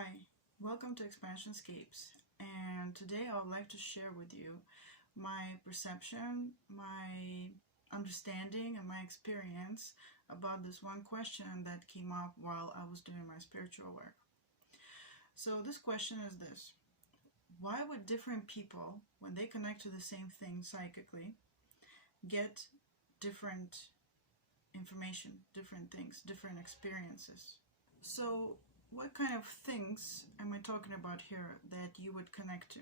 Hi, welcome to Expansion Scapes, and today I would like to share with you my perception, my understanding, and my experience about this one question that came up while I was doing my spiritual work. So this question is this: why would different people, when they connect to the same thing psychically, get different information, different things, different experiences? So what kind of things am I talking about here that you would connect to?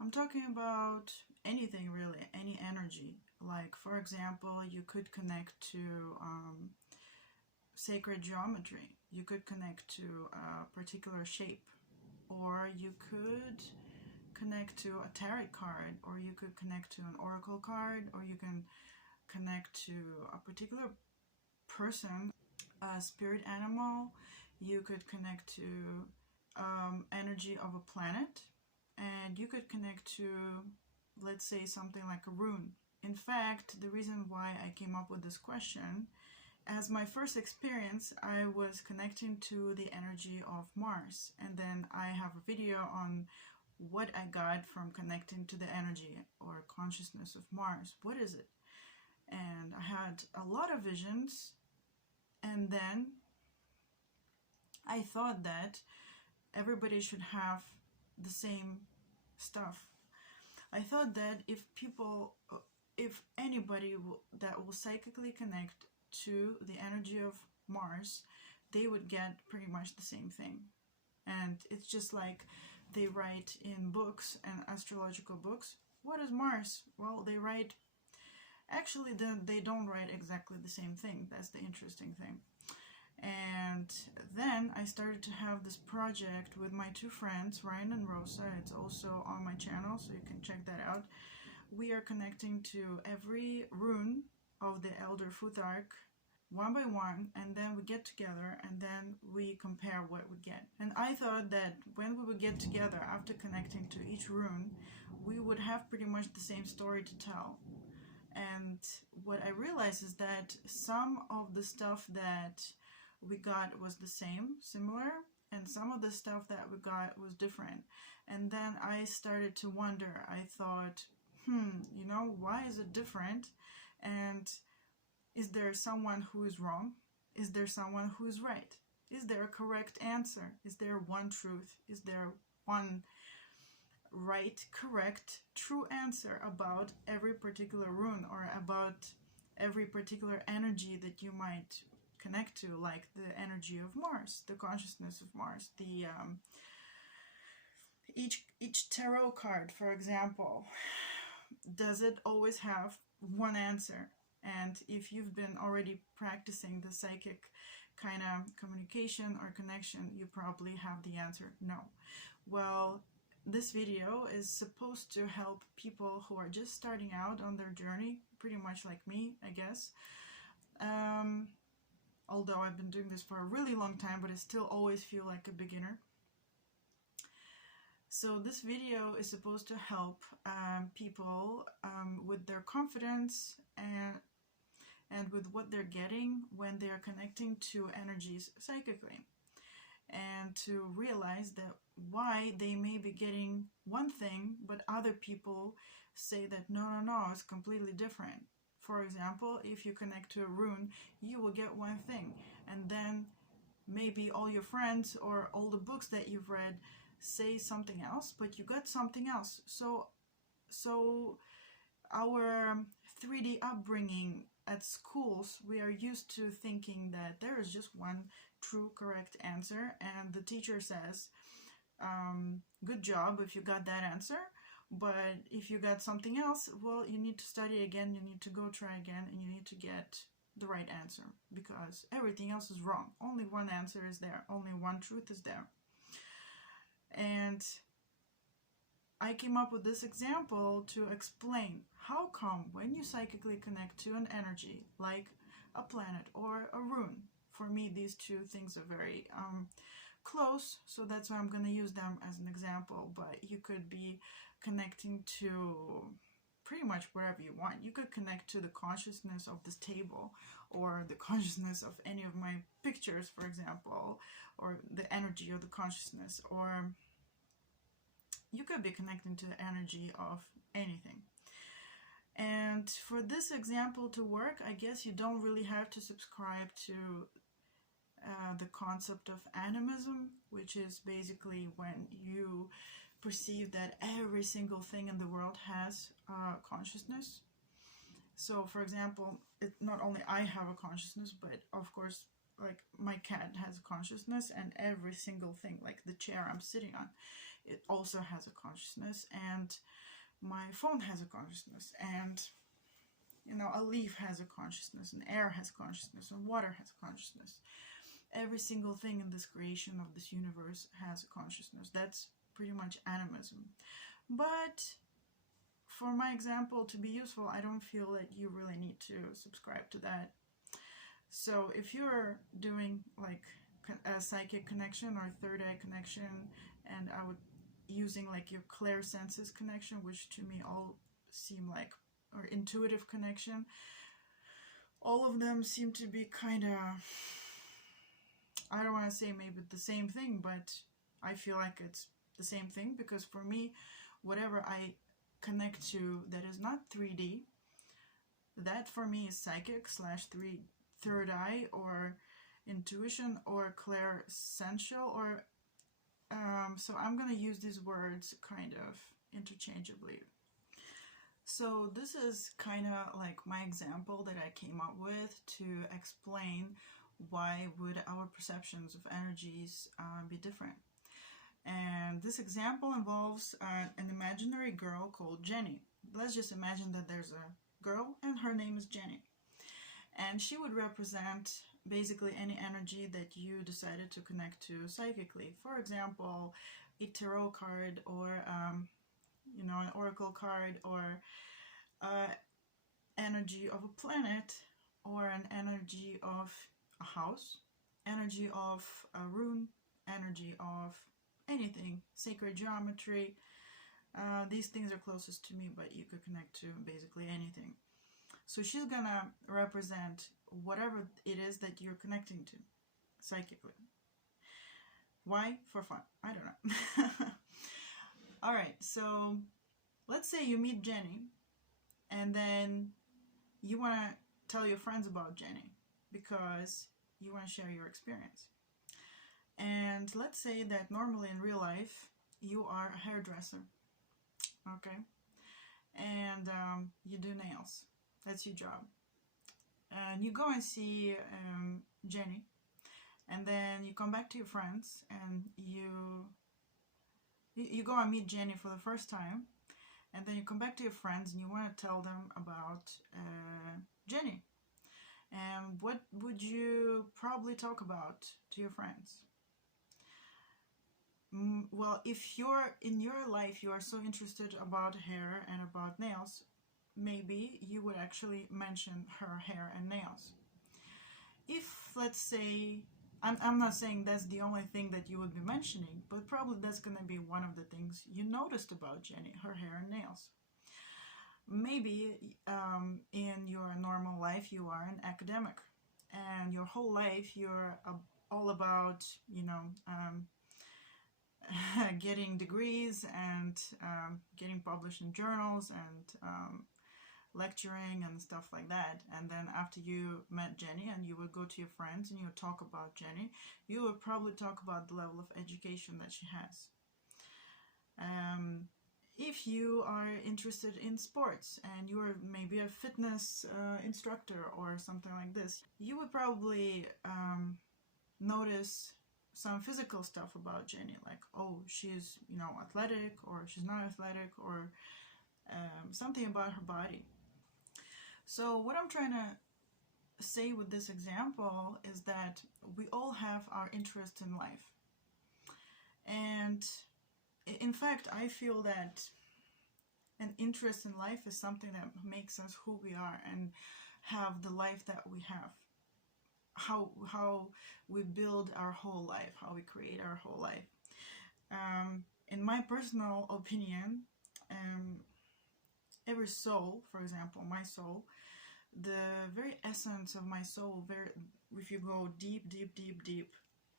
I'm talking about anything really, any energy. Like, for example, you could connect to sacred geometry. You could connect to a particular shape. Or you could connect to a tarot card, or you could connect to an oracle card, or you can connect to a particular person, a spirit animal. You could connect to energy of a planet, and you could connect to, let's say, something like a rune. In fact, the reason why I came up with this question, as my first experience, I was connecting to the energy of Mars, and then I have a video on what I got from connecting to the energy or consciousness of Mars. What is it? And I had a lot of visions, and then I thought that everybody should have the same stuff. I thought that if anybody that will psychically connect to the energy of Mars, they would get pretty much the same thing. And it's just like they write in books and astrological books. What is Mars? Well, they write, actually they don't write exactly the same thing. That's the interesting thing. And then I started to have this project with my two friends, Ryan and Rosa. It's also on my channel, so you can check that out. We are connecting to every rune of the Elder Futhark one by one, and then we get together and then we compare what we get. And I thought that when we would get together after connecting to each rune, we would have pretty much the same story to tell. And what I realized is that some of the stuff that we got was the same, similar, and some of the stuff that we got was different. And then I started to wonder. I thought, why is it different? And is there someone who is wrong? Is there someone who is right? Is there a correct answer? Is there one truth? Is there one right, correct, true answer about every particular rune or about every particular energy that you might connect to, like the energy of Mars, the consciousness of Mars, the each tarot card, for example? Does it always have one answer? And if you've been already practicing the psychic kind of communication or connection, you probably have the answer no. Well, this video is supposed to help people who are just starting out on their journey, pretty much like me, I guess. Although I've been doing this for a really long time, but I still always feel like a beginner. So this video is supposed to help people with their confidence and with what they're getting when they're connecting to energies psychically, and to realize that why they may be getting one thing, but other people say that no, it's completely different. For example, if you connect to a rune, you will get one thing, and then maybe all your friends or all the books that you've read say something else, but you got something else. So our 3D upbringing at schools, we are used to thinking that there is just one true, correct answer, and the teacher says, good job if you got that answer. But if you got something else, well, you need to study again, you need to go try again, and you need to get the right answer, because everything else is wrong. Only one answer is there, only one truth is there. And I came up with this example to explain how come when you psychically connect to an energy like a planet or a rune, for me these two things are very close, so that's why I'm going to use them as an example. But you could be connecting to pretty much wherever you want. You could connect to the consciousness of this table, or the consciousness of any of my pictures, for example, or the energy of the consciousness, or you could be connecting to the energy of anything. And for this example to work, I guess you don't really have to subscribe to the concept of animism, which is basically when you perceive that every single thing in the world has consciousness. So, for example, not only I have a consciousness, but of course, like my cat has a consciousness, and every single thing, like the chair I'm sitting on, it also has a consciousness, and my phone has a consciousness, and you know, a leaf has a consciousness, and air has consciousness, and water has consciousness. Every single thing in this creation of this universe has a consciousness. That's pretty much animism. But for my example to be useful, I don't feel that you really need to subscribe to that. So if you're doing like a psychic connection or third eye connection, and I would using like your clairsenses connection, which to me all seem like, or intuitive connection, all of them seem to be kind of, I don't want to say maybe the same thing, but I feel like it's the same thing, because for me, whatever I connect to that is not 3D, that for me is psychic / third eye, or intuition, or clairsential, or so I'm going to use these words kind of interchangeably. So this is kind of like my example that I came up with to explain why would our perceptions of energies be different. And this example involves an imaginary girl called Jenny. Let's just imagine that there's a girl and her name is Jenny. And she would represent basically any energy that you decided to connect to psychically. For example, a tarot card, or you know, an oracle card, or energy of a planet, or an energy of a house, energy of a rune, energy of anything, sacred geometry. These things are closest to me, but you could connect to basically anything. So she's gonna represent whatever it is that you're connecting to psychically. Why? For fun. I don't know. Alright, so let's say you meet Jenny, and then you want to tell your friends about Jenny because you want to share your experience. And let's say that normally in real life you are a hairdresser, okay, and you do nails. That's your job. And you go and see Jenny, and then you come back to your friends, and you go and meet Jenny for the first time, and then you come back to your friends and you want to tell them about Jenny. And what would you probably talk about to your friends? Well, if you're in your life, you are so interested about hair and about nails, maybe you would actually mention her hair and nails. If, let's say, I'm not saying that's the only thing that you would be mentioning, but probably that's going to be one of the things you noticed about Jenny, her hair and nails. Maybe in your normal life you are an academic, and your whole life you're all about, you know, getting degrees and getting published in journals and lecturing and stuff like that. And then after you met Jenny and you would go to your friends and you would talk about Jenny, you would probably talk about the level of education that she has. If you are interested in sports and you are maybe a fitness instructor or something like this, you would probably notice some physical stuff about Jenny, like, oh, she's, you know, athletic, or she's not athletic, or something about her body. So what I'm trying to say with this example is that we all have our interests in life. And in fact, I feel that an interest in life is something that makes us who we are and have the life that we have. How we build our whole life, how we create our whole life. In my personal opinion, every soul, for example, my soul, the very essence of my soul, if you go deep, deep, deep, deep,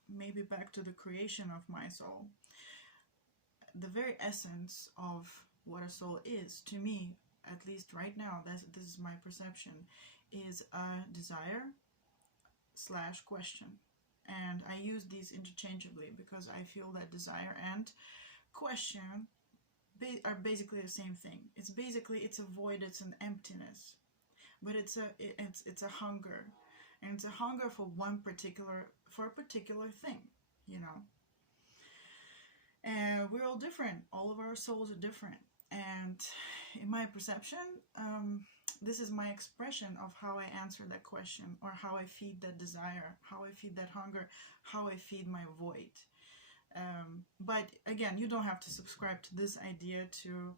maybe back to the creation of my soul, the very essence of what a soul is, to me, at least right now, this is my perception, is a desire / question. And I use these interchangeably because I feel that desire and question are basically the same thing. It's a void, it's an emptiness, but it's a hunger, and it's a hunger for a particular thing, you know. And we're all different. All of our souls are different. And in my perception, this is my expression of how I answer that question, or how I feed that desire, how I feed that hunger, how I feed my void. But again, you don't have to subscribe to this idea to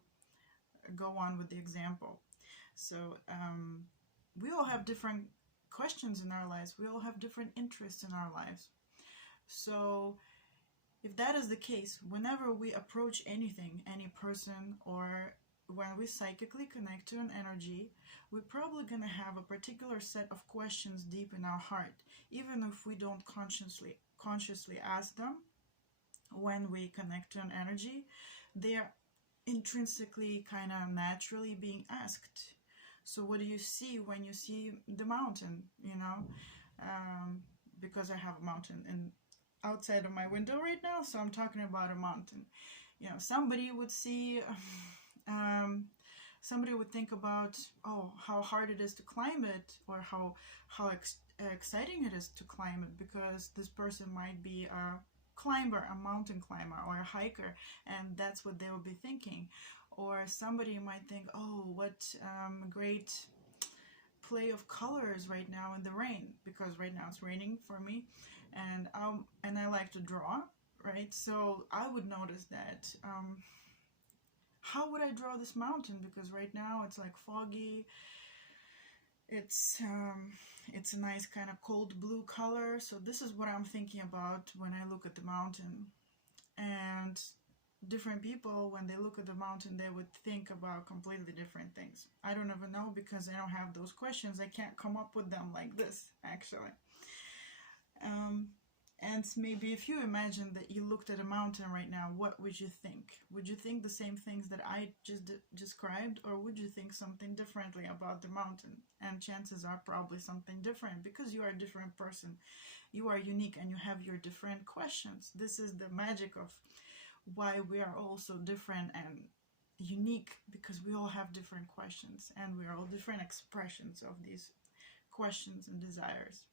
go on with the example. So we all have different questions in our lives. We all have different interests in our lives. So if that is the case, whenever we approach anything, any person, or when we psychically connect to an energy, we're probably going to have a particular set of questions deep in our heart, even if we don't consciously ask them. When we connect to an energy, they are intrinsically kind of naturally being asked. So what do you see when you see the mountain, you know? Because I have a mountain outside of my window right now, so I'm talking about a mountain. You know, somebody would see, somebody would think about, oh, how hard it is to climb it, or how exciting it is to climb it, because this person might be a climber, a mountain climber, or a hiker, and that's what they will be thinking. Or somebody might think, oh, what great play of colors right now in the rain, because right now it's raining for me, and I like to draw, right? So I would notice that, how would I draw this mountain? Because right now it's like foggy. It's a nice kind of cold blue color. So this is what I'm thinking about when I look at the mountain. And different people, when they look at the mountain, they would think about completely different things. I don't even know, because I don't have those questions. I can't come up with them like this, actually. And maybe if you imagine that you looked at a mountain right now, what would you think? Would you think the same things that I just described, or would you think something differently about the mountain? And chances are probably something different, because you are a different person. You are unique, and you have your different questions. This is the magic of why we are all so different and unique, because we all have different questions, and we are all different expressions of these questions and desires.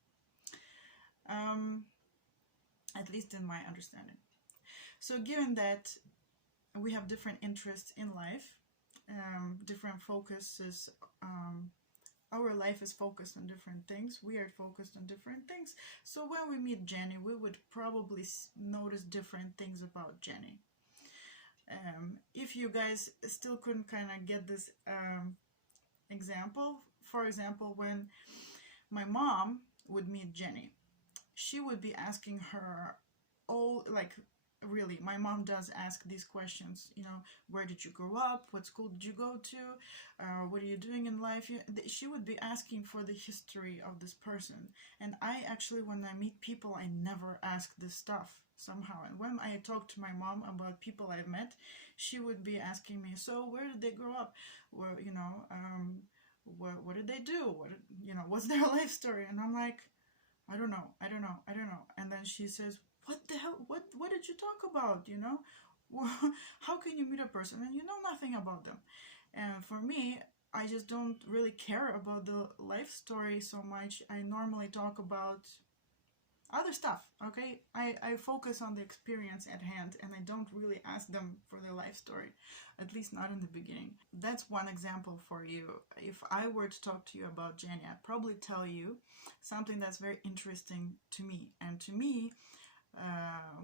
At least in my understanding. So given that we have different interests in life, different focuses, our life is focused on different things, we are focused on different things. So when we meet Jenny, we would probably notice different things about Jenny. If you guys still couldn't kind of get this example, for example, when my mom would meet Jenny, she would be asking her all, like, really, my mom does ask these questions, you know, where did you grow up? What school did you go to? What are you doing in life? She would be asking for the history of this person. And I actually, when I meet people, I never ask this stuff somehow. And when I talk to my mom about people I've met, she would be asking me, so where did they grow up? Where, you know, what did they do? What's their life story? And I'm like, I don't know. And then she says, what the hell? What did you talk about? You know, how can you meet a person and you know nothing about them? And for me, I just don't really care about the life story so much. I normally talk about other stuff, okay? I focus on the experience at hand, and I don't really ask them for their life story, at least not in the beginning. That's one example for you. If I were to talk to you about Jenny, I'd probably tell you something that's very interesting to me. And to me,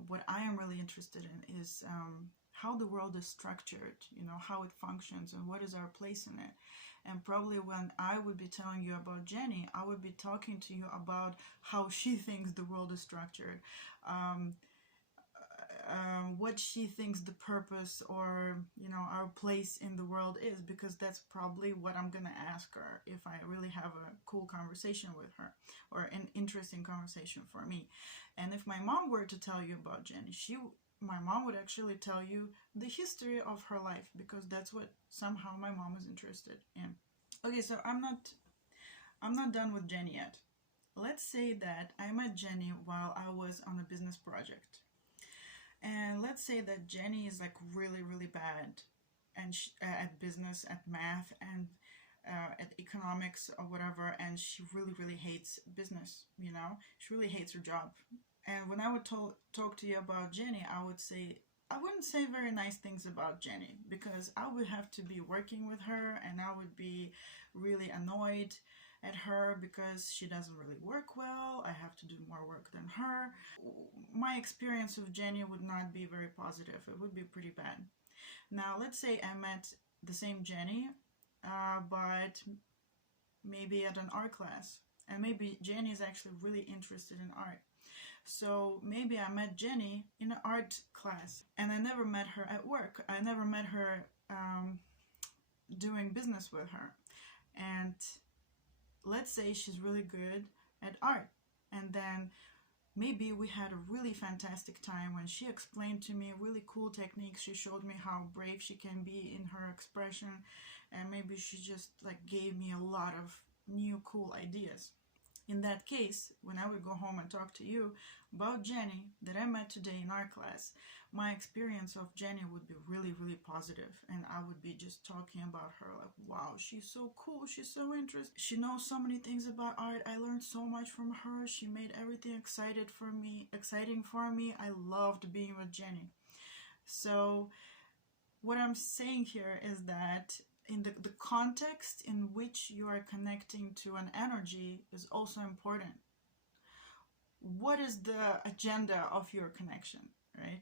what I am really interested in is how the world is structured, you know, how it functions and what is our place in it. And probably when I would be telling you about Jenny, I would be talking to you about how she thinks the world is structured. what she thinks the purpose or, you know, our place in the world is, because that's probably what I'm gonna ask her if I really have a cool conversation with her or an interesting conversation for me. And if my mom were to tell you about Jenny, my mom would actually tell you the history of her life, because that's what somehow my mom is interested in. Okay, so I'm not done with Jenny yet. Let's say that I met Jenny while I was on a business project. And let's say that Jenny is like really, really bad and at business, at math, and at economics or whatever, and she really, really hates business, you know? She really hates her job. And when I would talk to you about Jenny, I wouldn't say very nice things about Jenny, because I would have to be working with her and I would be really annoyed at her because she doesn't really work well. I have to do more work than her. My experience with Jenny would not be very positive. It would be pretty bad. Now, let's say I met the same Jenny, but maybe at an art class. And maybe Jenny is actually really interested in art. So maybe I met Jenny in an art class and I never met her at work. I never met her doing business with her. And let's say she's really good at art, and then maybe we had a really fantastic time when she explained to me really cool techniques. She showed me how brave she can be in her expression, and maybe she just like gave me a lot of new cool ideas. In that case, when I would go home and talk to you about Jenny that I met today in art class, my experience of Jenny would be really, really positive. And I would be just talking about her like, wow, she's so cool. She's so interesting. She knows so many things about art. I learned so much from her. She made everything exciting for me. I loved being with Jenny. So what I'm saying here is that in the context in which you are connecting to an energy is also important. What is the agenda of your connection, right?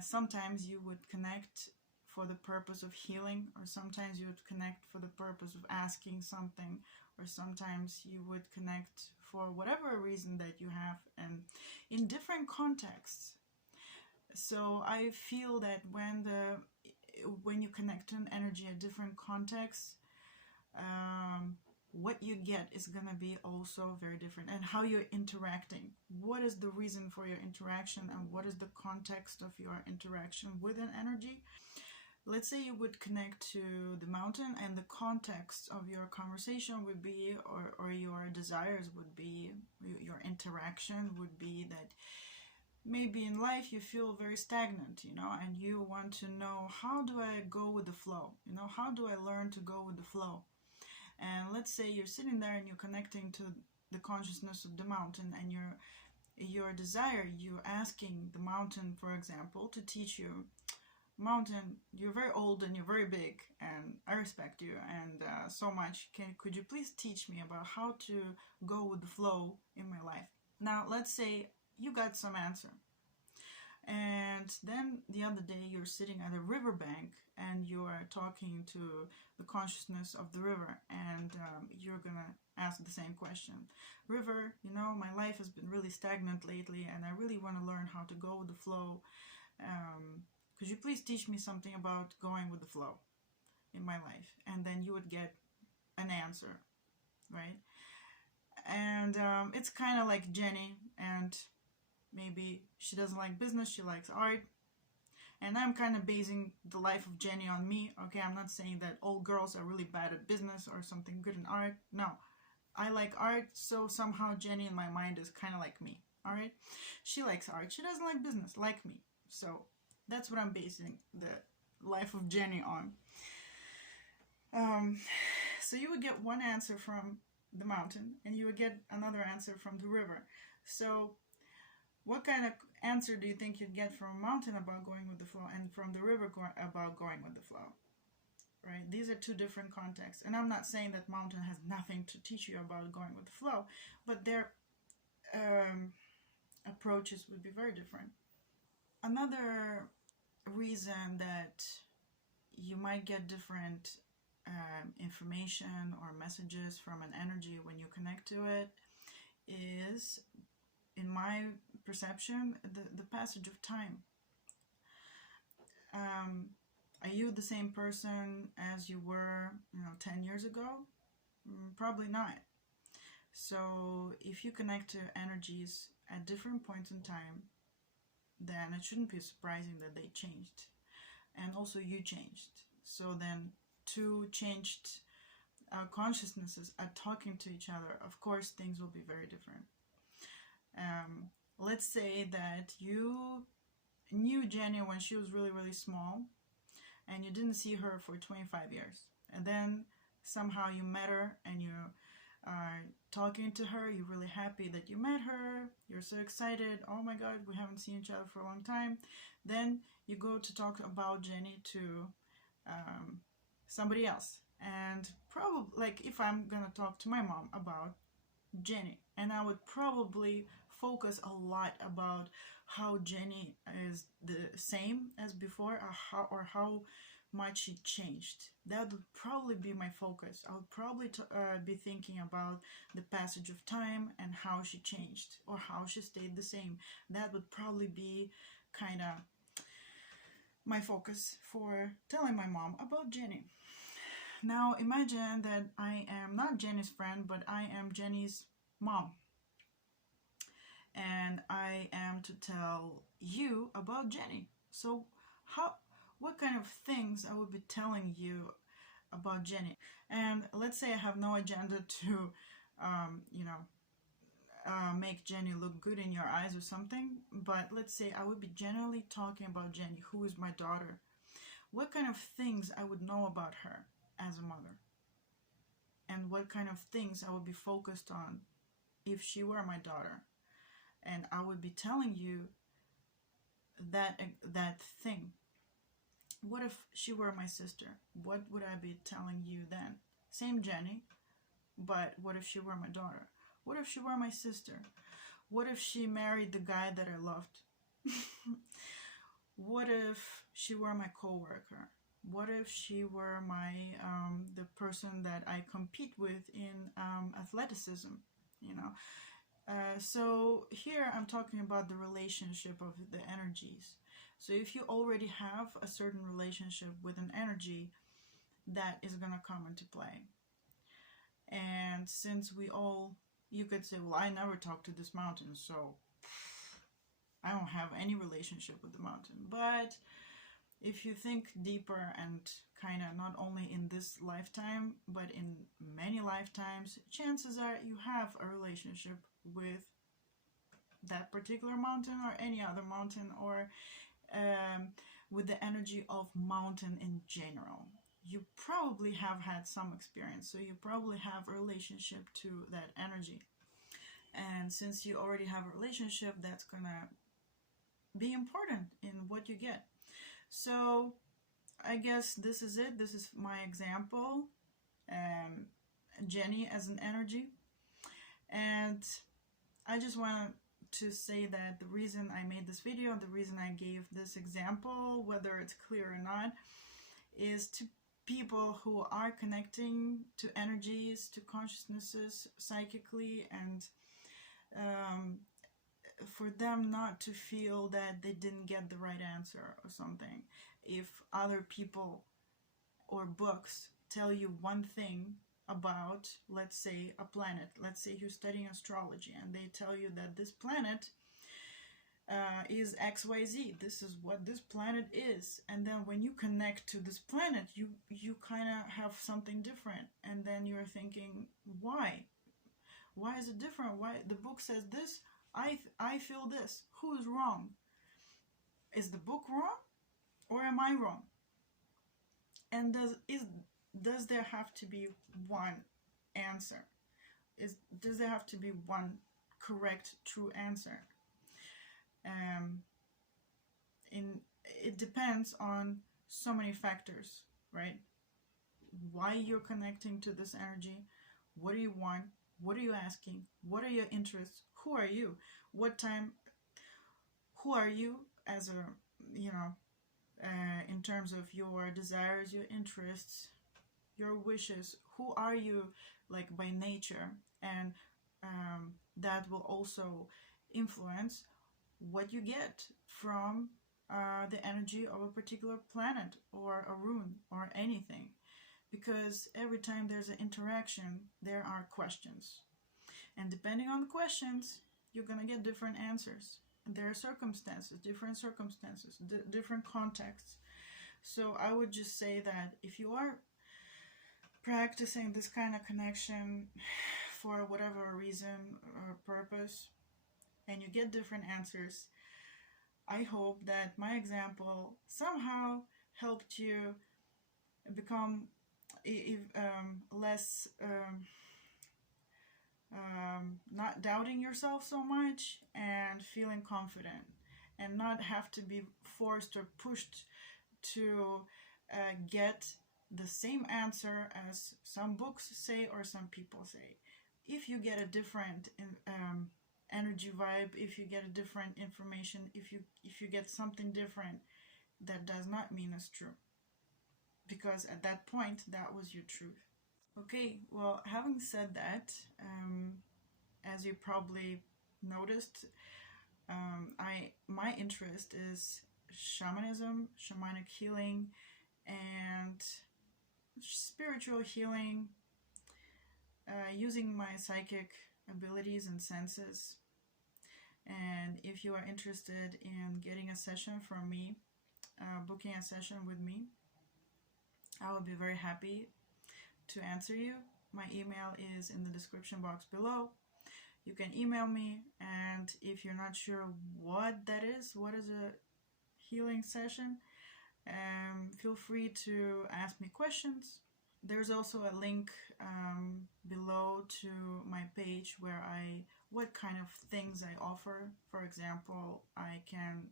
Sometimes you would connect for the purpose of healing, or sometimes you would connect for the purpose of asking something, or sometimes you would connect for whatever reason that you have, and in different contexts. So I feel that when you connect to an energy at different contexts, what you get is going to be also very different, and how you're interacting. What is the reason for your interaction, and what is the context of your interaction with an energy? Let's say you would connect to the mountain, and the context of your conversation would be, or your desires would be, your interaction would be that maybe in life you feel very stagnant, you know, and you want to know, how do I go with the flow? You know, how do I learn to go with the flow? And let's say you're sitting there and you're connecting to the consciousness of the mountain, and your desire, you're asking the mountain, for example, to teach you, mountain, you're very old and you're very big, and I respect you and so much. Could you please teach me about how to go with the flow in my life? Now, let's say you got some answer. And then the other day you're sitting at a riverbank and you are talking to the consciousness of the river, and you're gonna ask the same question. River, you know, my life has been really stagnant lately and I really want to learn how to go with the flow. Could you please teach me something about going with the flow in my life? And then you would get an answer, right? And it's kind of like Jenny, and maybe she doesn't like business, she likes art. And I'm kind of basing the life of Jenny on me. Okay, I'm not saying that all girls are really bad at business or something good in art. No, I like art, so somehow Jenny in my mind is kind of like me. All right, she likes art, she doesn't like business, like me. So that's what I'm basing the life of Jenny on. So you would get one answer from the mountain, and you would get another answer from the river. So what kind of answer do you think you'd get from a mountain about going with the flow, and from the river about going with the flow? Right? These are two different contexts. And I'm not saying that mountain has nothing to teach you about going with the flow, but their approaches would be very different. Another reason that you might get different information or messages from an energy when you connect to it is, in my perception, the passage of time. Are you the same person as you were, 10 years ago? Probably not. So if you connect to energies at different points in time, then it shouldn't be surprising that they changed. And also you changed. So then two changed consciousnesses are talking to each other. Of course, things will be very different. Let's say that you knew Jenny when she was really, really small, and you didn't see her for 25 years. And then somehow you met her and you are talking to her. You're really happy that you met her. You're so excited. Oh my God, we haven't seen each other for a long time. Then you go to talk about Jenny to somebody else. And probably, like, if I'm gonna talk to my mom about Jenny, and I would probably focus a lot about how Jenny is the same as before, or how much she changed. That would probably be my focus. I would probably be thinking about the passage of time and how she changed or how she stayed the same. That would probably be kind of my focus for telling my mom about Jenny. Now imagine that I am not Jenny's friend, but I am Jenny's mom. And I am to tell you about Jenny. So what kind of things I would be telling you about Jenny? And let's say I have no agenda to, make Jenny look good in your eyes or something. But let's say I would be generally talking about Jenny, who is my daughter. What kind of things I would know about her as a mother, and what kind of things I would be focused on if she were my daughter. And I would be telling you that thing. What if she were my sister? What would I be telling you then? Same Jenny, but what if she were my daughter? What if she were my sister? What if she married the guy that I loved? What if she were my coworker? What if she were my the person that I compete with in athleticism? So here I'm talking about the relationship of the energies. So if you already have a certain relationship with an energy, that is going to come into play. And since you could say, well, I never talk to this mountain, so I don't have any relationship with the mountain. But if you think deeper and kind of not only in this lifetime, but in many lifetimes, chances are you have a relationship with that particular mountain or any other mountain, or with the energy of mountain in general. You probably have had some experience, so you probably have a relationship to that energy. And since you already have a relationship, that's gonna be important in what you get. So I guess this is it. This is my example. Jenny as an energy. And I just want to say that the reason I made this video, the reason I gave this example, whether it's clear or not, is to people who are connecting to energies, to consciousnesses psychically, and for them not to feel that they didn't get the right answer or something. If other people or books tell you one thing about, let's say, a planet, let's say you're studying astrology, and they tell you that this planet is XYZ, this is what this planet is, and then when you connect to this planet, you kind of have something different, and then you're thinking, why is it different? Why the book says this, I feel this. Who is wrong? Is the book wrong, or am I wrong? And does there have to be one answer? Does there have to be one correct, true answer? It depends on so many factors, right? Why you're connecting to this energy, what do you want, what are you asking, what are your interests, who are you, who are you as a, in terms of your desires, your interests, your wishes, who are you like by nature, and that will also influence what you get from the energy of a particular planet or a rune or anything. Because every time there's an interaction, there are questions. And depending on the questions, you're going to get different answers. And there are circumstances, different contexts. So I would just say that if you are practicing this kind of connection for whatever reason or purpose, and you get different answers, I hope that my example somehow helped you become less not doubting yourself so much and feeling confident, and not have to be forced or pushed to get the same answer as some books say or some people say. If you get a different energy vibe, if you get a different information, if you get something different, that does not mean it's true, because at that point that was your truth. Okay, well, having said that, as you probably noticed, my interest is shamanism, shamanic healing, and spiritual healing, using my psychic abilities and senses. And if you are interested in getting a session from me, booking a session with me, I will be very happy to answer you. My email is in the description box below. You can email me, and if you're not sure what is a healing session, feel free to ask me questions. There's also a link below to my page where what kind of things I offer. For example, I can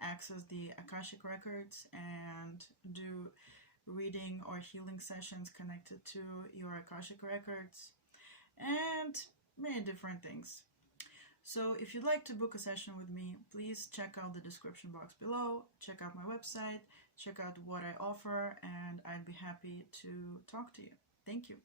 access the Akashic records and do reading or healing sessions connected to your Akashic records, and many different things. So if you'd like to book a session with me, please check out the description box below, check out my website, check out what I offer, and I'd be happy to talk to you. Thank you.